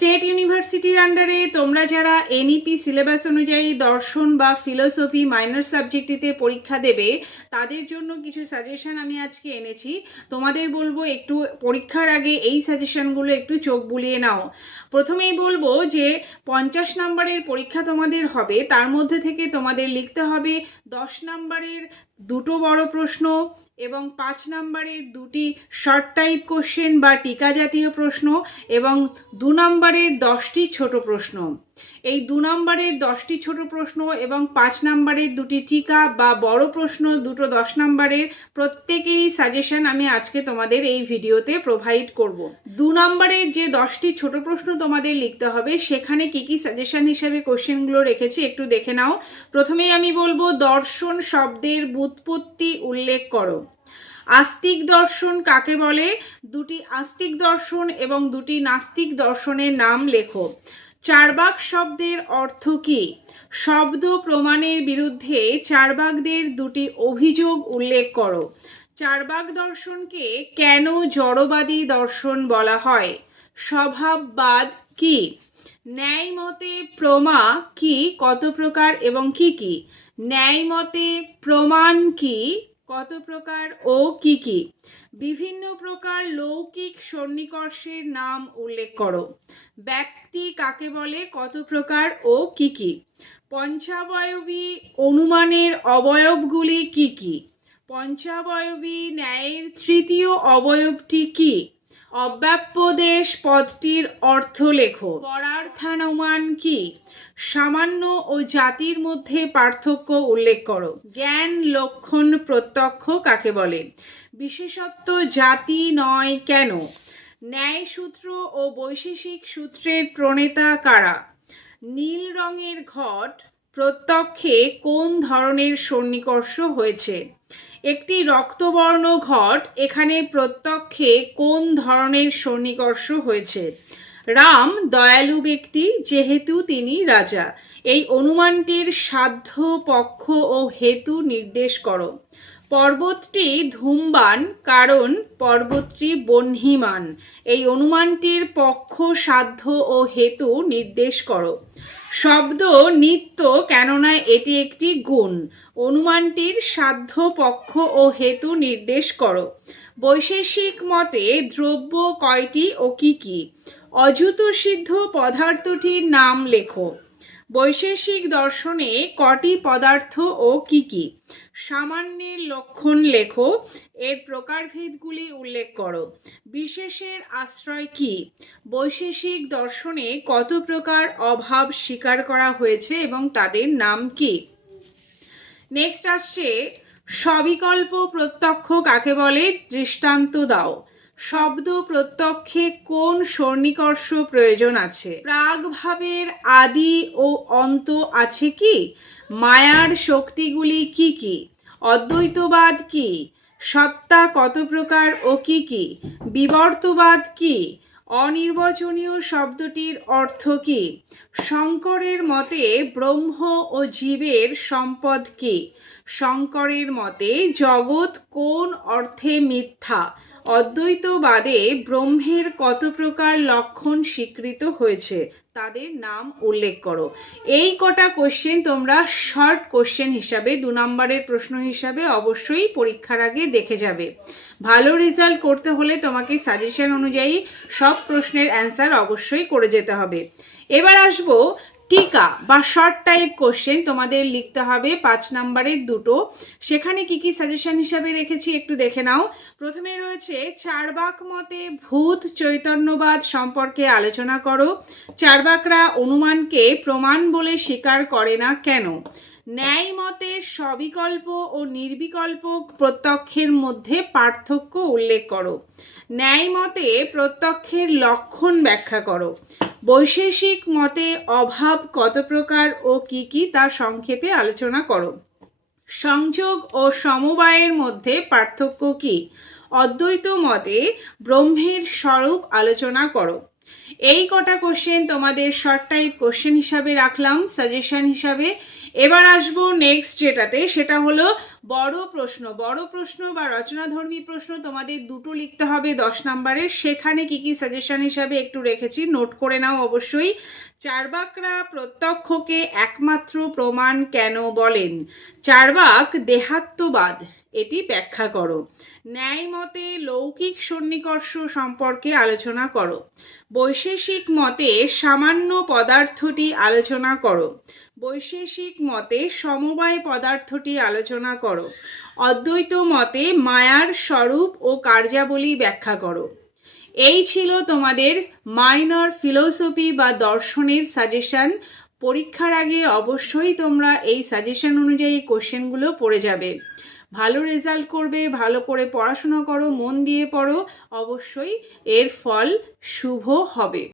State ইউনিভার্সিটির আন্ডারে তোমরা যারা এনইপি সিলেবাস অনুযায়ী দর্শন বা ফিলোসফি মাইনর সাবজেক্টটিতে পরীক্ষা দেবে তাদের জন্য কিছু সাজেশন আমি আজকে এনেছি। তোমাদের বলবো একটু পরীক্ষার আগে এই সাজেশনগুলো একটু চোখ বুলিয়ে নাও। প্রথমেই বলবো যে 50 নম্বরের পরীক্ষা তোমাদের হবে, তার মধ্যে থেকে তোমাদের লিখতে হবে 10 নম্বরের দুটো বড় প্রশ্ন এবং 5 নম্বরের দুটি শর্ট টাইপ কোশ্চেন বা টিকা জাতীয় প্রশ্ন এবং 2 নম্বরের 10টি ছোট প্রশ্ন। এই 2 নম্বরের 10টি ছোট প্রশ্ন এবং 5 নম্বরের দুটি টিকা বা বড় প্রশ্ন দুটো 10 নম্বরের প্রত্যেকেরই সাজেশন আমি আজকে তোমাদের এই ভিডিওতে প্রোভাইড করব। 2 নম্বরের যে 10টি ছোট প্রশ্ন তোমাদের লিখতে হবে সেখানে কি কি সাজেশন হিসেবে কোশ্চেনগুলো রেখেছি একটু দেখে নাও। প্রথমেই আমি বলবো দর্শন শব্দের ব্যুৎপত্তি উল্লেখ করো। আস্তিক দর্শন কাকে বলে? দুটি আস্তিক দর্শন এবং দুটি নাস্তিক দর্শনের নাম লেখো। চার্বাক শব্দের অর্থ কি? শব্দ প্রমাণের বিরুদ্ধে চার্বাকদের দুটি অভিযোগ উল্লেখ করো। চার্বাক দর্শনকে কেন জড়বাদী দর্শন বলা হয়? স্বভাববাদ কি? ন্যায় মতে প্রমা কি, কত প্রকার এবং কি কি? ন্যায় মতে প্রমাণ কি, কত প্রকার ও কি কি? বিভিন্ন প্রকার লৌকিক সন্নিকর্ষের নাম উল্লেখ করো। ব্যক্তি কাকে বলে, কত প্রকার ও কি কি? পঞ্চাবয়বী অনুমানের অবয়বগুলি কি কি? পঞ্চাবয়বী ন্যায়ের তৃতীয় অবয়বটি কি? অব্যাপ্যদেশ পদটির অর্থ লেখো। পরার্থানুমান কি? সামান্য ও জাতির মধ্যে পার্থক্য উল্লেখ করো। জ্ঞান লক্ষণ প্রত্যক্ষ কাকে বলে? বিশেষত্ব জাতি নয় কেন? ন্যায় সূত্র ও বৈশেষিক সূত্রের প্রণেতা কারা? নীল রঙের ঘট প্রত্যক্ষে কোন ধরনের সন্নিকর্ষ হয়েছে? একটি রক্তবর্ণ ঘট এখানে প্রত্যক্ষে কোন ধরনের সন্নিকর্ষ হয়েছে? রাম দয়ালু ব্যক্তি যেহেতু তিনি রাজা। এই অনুমানটির সাধ্য পক্ষ ও হেতু নির্দেশ করো। পর্বতটি ধূমবান কারণ পর্বতটি বহ্নিমান। এই অনুমানটির পক্ষ সাধ্য ও হেতু নির্দেশ করো। শব্দ নিত্য কেননা এটি একটি গুণ। অনুমানটির সাধ্য পক্ষ ও হেতু নির্দেশ করো। বৈশেষিক মতে দ্রব্য কয়টি ও কি কি? অযুত সিদ্ধ পদার্থটির নাম লেখো। বৈশেষিক দর্শনে কটি পদার্থ ও কি কি? সামান্যের লক্ষণ লেখো। এর প্রকারভেদগুলি উল্লেখ করো। বিশেষের আশ্রয় কি? বৈশেষিক দর্শনে কত প্রকার অভাব স্বীকার করা হয়েছে এবং তাদের নাম কি? নেক্সট আসছে সবিকল্প প্রত্যক্ষ কাকে বলে? দৃষ্টান্ত দাও। শব্দ প্রত্যক্ষে কোন সন্নিকর্ষ প্রয়োজন আছে? প্রাগভাবের আদি ও অন্ত আছে কি? মায়ার শক্তিগুলি কি কি? অদ্বৈতবাদ কি? সত্তা কত প্রকার ও কি কি? বিবর্তবাদ কি? অনির্বচনীয় শব্দটির অর্থ কি? শঙ্করের মতে ব্রহ্ম ও জীবের সম্পদ কি? শঙ্করের মতে জগৎ কোন অর্থে মিথ্যা? অদ্বৈতবাদে ব্রহ্মের কত প্রকার লক্ষণ স্বীকৃত হয়েছে? তাদের নাম উল্লেখ করো। এই কটা কোশ্চেন তোমরা শর্ট কোশ্চেন হিসাবে 2 নম্বরের প্রশ্ন হিসাবে অবশ্যই পরীক্ষার আগে দেখে যাবে। ভালো রেজাল্ট করতে হলে তোমাকে সাজেশন অনুযায়ী সব প্রশ্নের অ্যান্সার অবশ্যই করে যেতে হবে। এবার আসবো টিকা বা শর্ট টাইপ কোশ্চেন। তোমাদের লিখতে হবে 5 নম্বরের দুটো। সেখানে কি কি সাজেশন হিসাবে রেখেছি একটু দেখে নাও। প্রথমে রয়েছে চার্বাক মতে ভূত চৈতন্যবাদ সম্পর্কে আলোচনা করো। চার্বাকরা অনুমানকে প্রমাণ বলে স্বীকার করে না কেন? ন্যায় মতে সবিকল্প ও নির্বিকল্প প্রত্যক্ষের মধ্যে পার্থক্য উল্লেখ করো। ন্যায় মতে প্রত্যক্ষের লক্ষণ ব্যাখ্যা করো। বৈশেষিক মতে অভাব কত প্রকার ও কি কি তা সংক্ষেপে আলোচনা করো। সংযোগ ও সমবায়ের মধ্যে পার্থক্য কি? অদ্বৈত মতে ব্রহ্মের স্বরূপ আলোচনা করো। এই কটা কোশ্চেন তোমাদের শর্ট টাইপ কোশ্চেন হিসাবে রাখলাম সাজেশন হিসাবে। এবার আসবো নেক্সট যেটাতে, সেটা হলো বড় প্রশ্ন। বড় প্রশ্ন বা রচনাধর্মী প্রশ্ন তোমাদের দুটো লিখতে হবে 10 নম্বরের। সেখানে কি কি সাজেশন হিসাবে একটু রেখেছি, নোট করে নাও অবশ্যই। চার্বাকরা প্রত্যক্ষকে একমাত্র প্রমাণ কেন বলেন? চার্বাক দেহাত্মবাদ, এটি ব্যাখ্যা করো। ন্যায় মতে লৌকিক সন্নিকর্ষ সম্পর্কে আলোচনা করো। বৈশেষিক মতে সামান্য পদার্থটি আলোচনা করো। বৈশেষিক মতে সমবায় পদার্থটি আলোচনা করো। অদ্বৈত মতে মায়ার স্বরূপ ও কার্যাবলী ব্যাখ্যা করো। এই ছিল তোমাদের মাইনর ফিলোসফি বা দর্শনের সাজেশন। পরীক্ষার আগে অবশ্যই তোমরা এই সাজেশন অনুযায়ী কোশ্চেনগুলো পড়ে যাবে। ভালো রেজাল্ট করবে, ভালো করে পড়াশোনা করো, মন দিয়ে পড়ো, অবশ্যই এর ফল শুভ হবে।